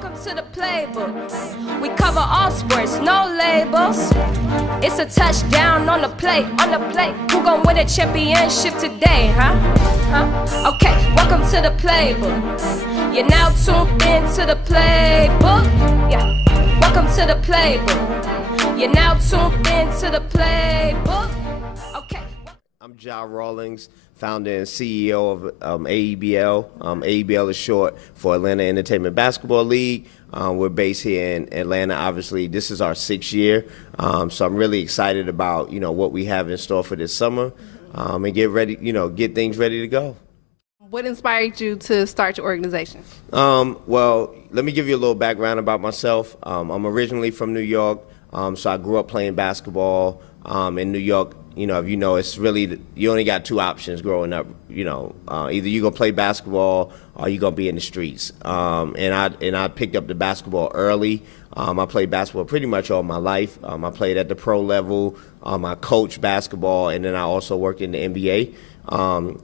welcome to the Playbook. We cover all sports, no labels. It's a touchdown on the plate, on the plate. Who gon' win a championship today, huh? Okay, welcome to the Playbook. You're now tuned into the Playbook. Yeah, welcome to the Playbook. You're now tuned into the Playbook. Okay. I'm Jah Rawlings, founder and CEO of AEBL. AEBL is short for Atlanta Entertainment Basketball League. We're based here in Atlanta. Obviously, this is our 6th year, so I'm really excited about what we have in store for this summer, and get ready, get things ready to go. What inspired you to start your organization? Well, let me give you a little background about myself. I'm originally from New York, so I grew up playing basketball in New York. If you know, it's really, you only got 2 options growing up. Either you're gonna play basketball or you're gonna be in the streets. And I picked up the basketball early. I played basketball pretty much all my life. I played at the pro level. I coached basketball, and then I also worked in the NBA.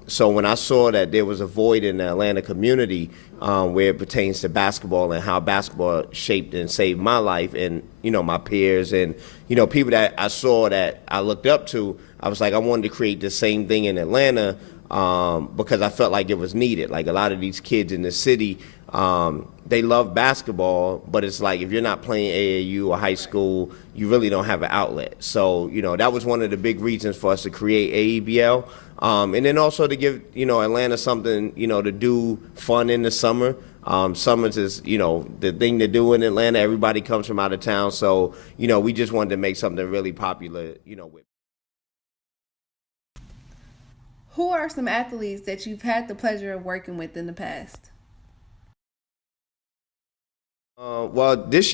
So when I saw that there was a void in the Atlanta community where it pertains to basketball and how basketball shaped and saved my life and, my peers and, people that I saw that I looked up to, I was like, I wanted to create the same thing in Atlanta because I felt like it was needed. Like a lot of these kids in the city, they love basketball, but it's like if you're not playing AAU or high school, you really don't have an outlet. So, that was one of the big reasons for us to create AEBL. And then also to give, Atlanta something, to do fun in the summer. Summers is, the thing to do in Atlanta. Everybody comes from out of town. So, we just wanted to make something really popular, with. Who are some athletes that you've had the pleasure of working with in the past? Well, this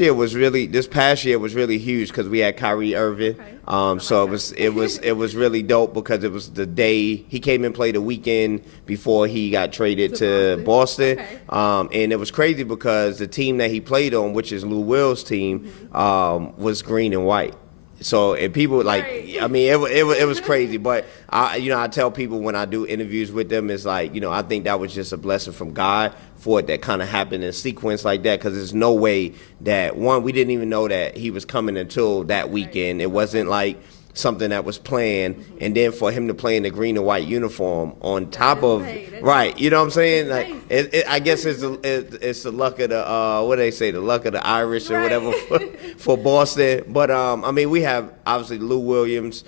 past year was really huge because we had Kyrie Irving. So it was really dope because it was the day he came and played a weekend before he got traded to Boston. And it was crazy because the team that he played on, which is Lou Will's team, was green and white. So, and people like, I mean, it was crazy. But I tell people when I do interviews with them, it's like, I think that was just a blessing from God for it that kind of happened in sequence like that. Because there's no way that we didn't even know that he was coming until that weekend. It wasn't like something that was planned, and then for him to play in the green and white uniform on top of right, you know what I'm saying? Like I guess it's the luck of the what do they say, the luck of the Irish or whatever for Boston. But I mean, we have obviously Lou Williams,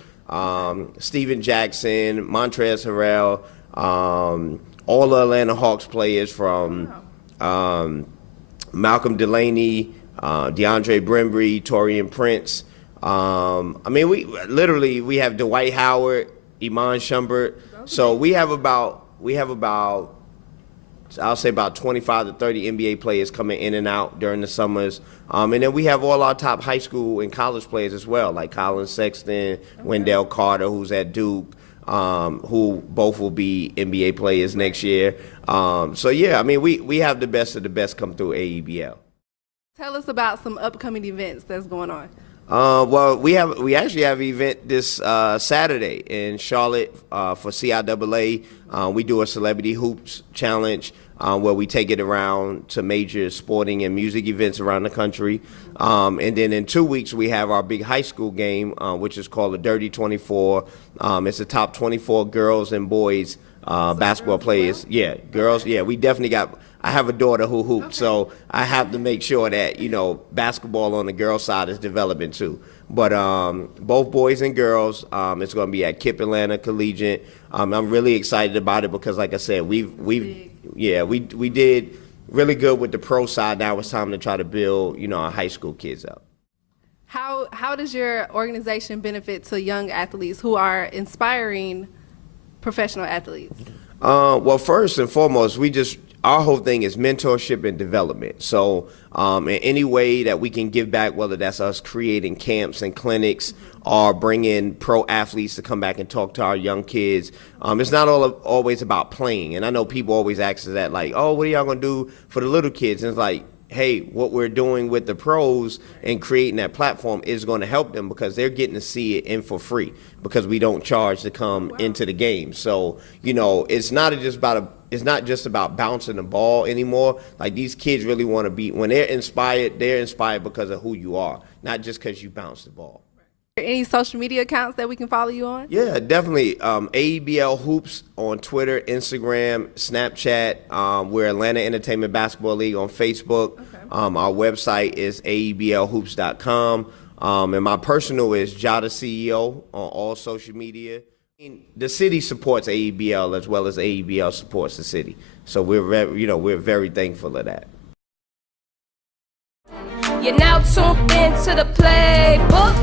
Steven Jackson, Montrezl Harrell, all the Atlanta Hawks players from Malcolm Delaney, DeAndre Brembry, Taurean Prince. I mean, we have Dwight Howard, Iman Shumpert. So we have about I'll say about 25 to 30 NBA players coming in and out during the summers. And then we have all our top high school and college players as well, like Colin Sexton, Wendell Carter, who's at Duke, who both will be NBA players next year. So yeah, I mean, we have the best of the best come through AEBL. Tell us about some upcoming events that's going on. Well, we actually have an event this Saturday in Charlotte for CIAA. We do a celebrity hoops challenge where we take it around to major sporting and music events around the country. And then in 2 weeks we have our big high school game, which is called the Dirty 24. It's the top 24 girls and boys basketball players. Yeah, girls. Yeah, we definitely got. I have a daughter who hoops, so I have to make sure that, basketball on the girls' side is developing too. But both boys and girls, it's going to be at Kip Atlanta Collegiate. I'm really excited about it because, like I said, we did really good with the pro side. Now it's time to try to build, our high school kids up. How does your organization benefit to young athletes who are inspiring professional athletes? Well, first and foremost, our whole thing is mentorship and development. So in any way that we can give back, whether that's us creating camps and clinics or bringing pro athletes to come back and talk to our young kids, it's not always about playing. And I know people always ask us that, like, oh, what are y'all going to do for the little kids? And it's like, hey, what we're doing with the pros and creating that platform is going to help them because they're getting to see it in for free because we don't charge to come into the game. So, it's not just about it's not just about bouncing the ball anymore. Like, these kids really want to be, when they're inspired because of who you are, not just because you bounce the ball. Any social media accounts that we can follow you on? Yeah, definitely. AEBL Hoops on Twitter, Instagram, Snapchat. We're Atlanta Entertainment Basketball League on Facebook. Okay. Our website is aeblhoops.com. And my personal is Jah the CEO on all social media. The city supports AEBL as well as AEBL supports the city. So we're very thankful of that. You're now tuned into the Playbook.